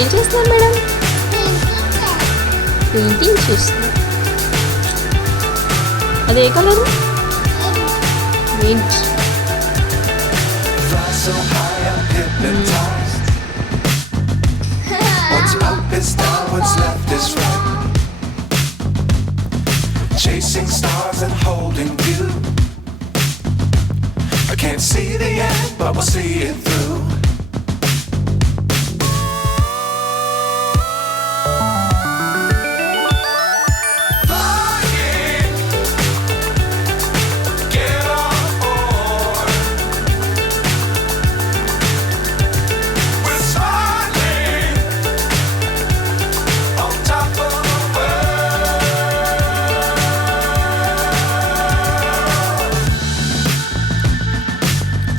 ఏం చేస్తున్నారు madam? Painting చేస్తున్నారు. అదే colour? Mint. So high I'm hypnotized. What's up is down, what's left is right. Chasing stars and holding you. I can't see the end, but we'll see it through.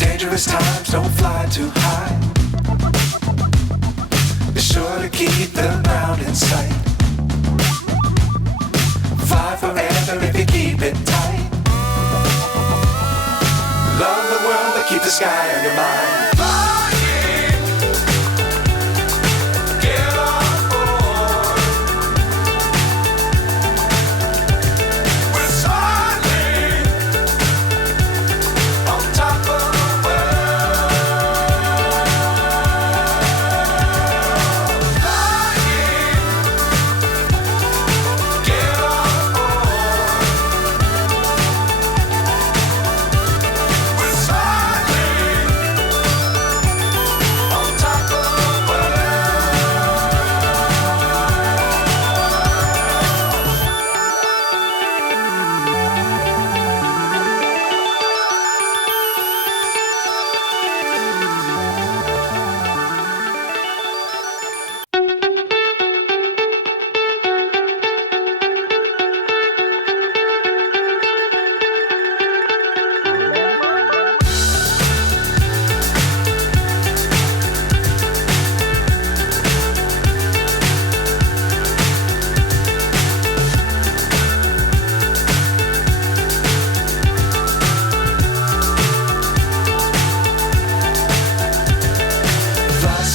Dangerous times, don't fly too high. Be sure to keep the ground in sight. Fly forever if you keep it tight. Love the world, but keep the sky on your mind.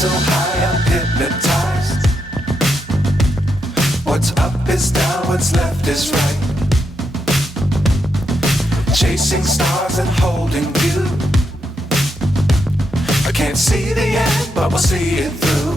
So high I'm hypnotized. What's up is down, what's left is right. Chasing stars and holding you. I can't see the end, but we'll see it through.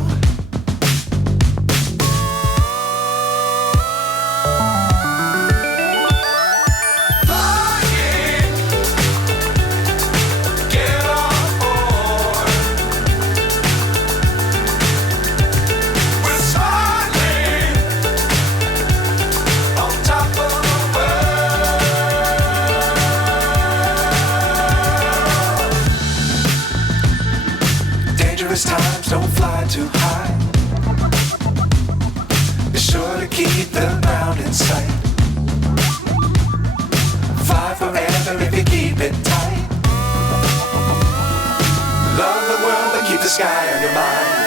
Dangerous times, don't fly too high. Be sure to keep the ground in sight. Fly forever if you keep it tight. Love the world, but keep the sky on your mind.